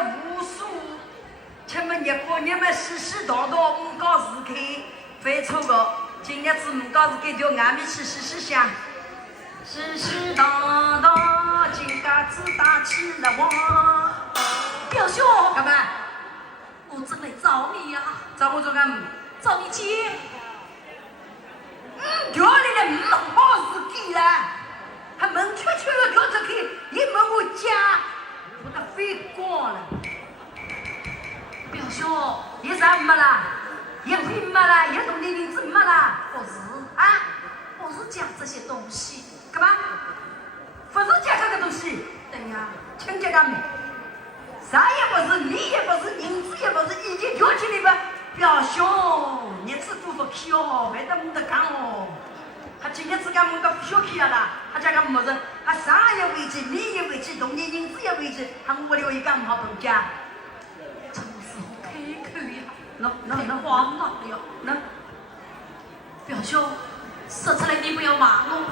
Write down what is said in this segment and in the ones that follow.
无数，前面一过年们世世道道唔搞事开，非错个，今日子唔搞事开就俺们去试试想，世世道道今家子打起了我。表兄，干嘛？我正来找你呀、找我做干么？找你姐。调里的唔好事干了，还门悄悄的调出去，一问我家，我都飞光了。表兄，一啥没啦？一回没啦？一动的名字没啦？不是啊？不是讲这些东西。干嘛？不是讲这个东西。对呀，亲戚干么？啥也不是，你也不是，银子也不是，已经调起来吧？表兄，日子过不去哦，没得没得讲哦。他今日子讲没得不小气啦，他讲个么子，他啥也为起，你也为起，动你银子也为起，他我了一讲唔好本家。什么时候开口呀？那慌了哟。那表兄，说出来你不要骂我。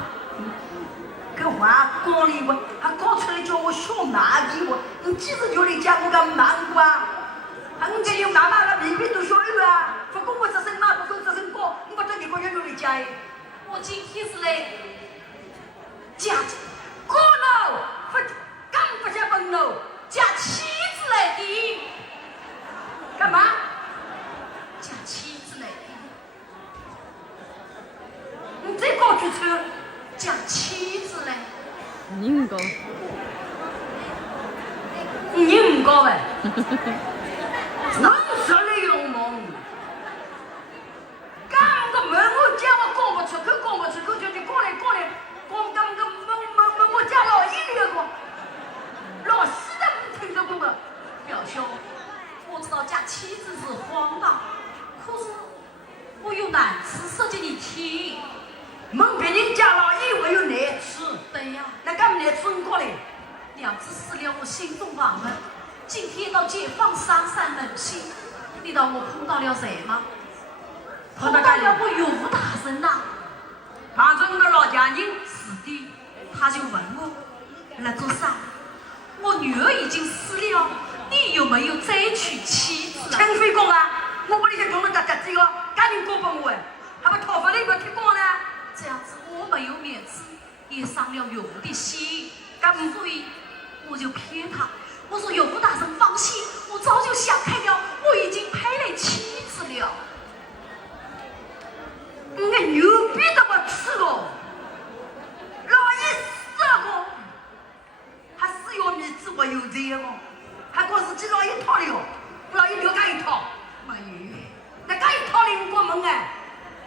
这话讲里我，他搞出来叫我小骂鸡我，你几时叫你讲我个忙过啊？我这有妈妈了，皮皮都小有啊，不管我这身马，不管这身高，我不得你个要你家的。我今天是来嫁过喽，不刚不下本喽，嫁妻子来的。干嘛？嫁妻子来的。你再搞句错，嫁妻子来。人高，你唔搞呗？能说的有梦。刚个门我家我讲不出口，讲不出口，就你过来，讲刚个门我家老一个个，老死的没听说过个。表兄，我知道嫁妻子是荒唐，可是我有难处说给你听。门别人家老以为有难吃，对呀，那干么难吃你过来？娘子死了，我心中烦闷。今天到解放上山门西，你道我碰到了谁吗？碰到了我岳父大人呐。反正个老家人，是的，他就问我来做啥？我女儿已经死了，你有没有再娶妻子啊？陈飞公啊，我屋里向穷人家家子哟，赶紧过本我哎，还不讨伐你不贴光呢？这样子我没有面子，也伤了岳父的心，所以我就骗他。我说岳父大人放心，我早就想开了，我已经配了妻子了。你个牛逼的我吃了，老爷死了个，还死要面子我有罪个，还光自己老爷讨了，老爷留干一套，没有，那干一套的我问哎，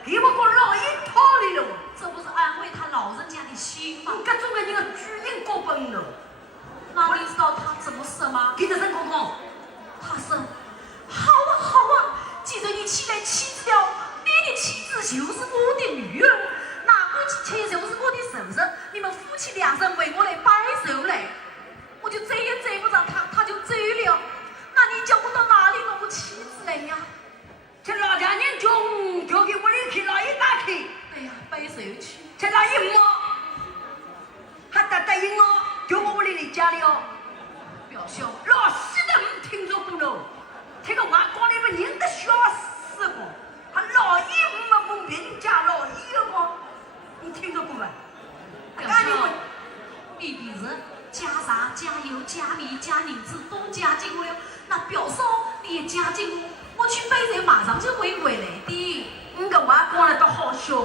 给我个老爷讨的了，这不是安慰他老人家的心吗？你搿种个人个居人过本了。那你知道他怎么说吗？给他生公公，他说：“好啊，好啊，既然你起来妻子了，你的妻子就是我的女儿，那我今天就是我的寿日，你们夫妻两人为我来摆寿来。”我就追也追不着他，他就走了。那你叫我到哪里弄妻子来呀？这老家人叫给屋里去，老爷打开，哎呀，摆寿去。这老爷摸，还答应我。叫我屋里来家里哦，表兄，老死的没听说过喽。这个话讲的不人的笑死个，他老爷没问别人家老爷个，你听说过没？表兄，你的人加茶、加油、加米、加银子都加进我了，那表嫂你也加进我去摆寿马上就会回来的。你个话讲的倒好笑，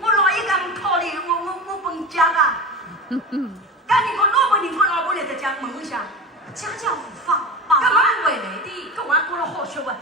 我老爷刚讨的，我本家啊。赶紧跟老婆来在家问一下，家家无妨，马上回来的。这话讲的好笑啊！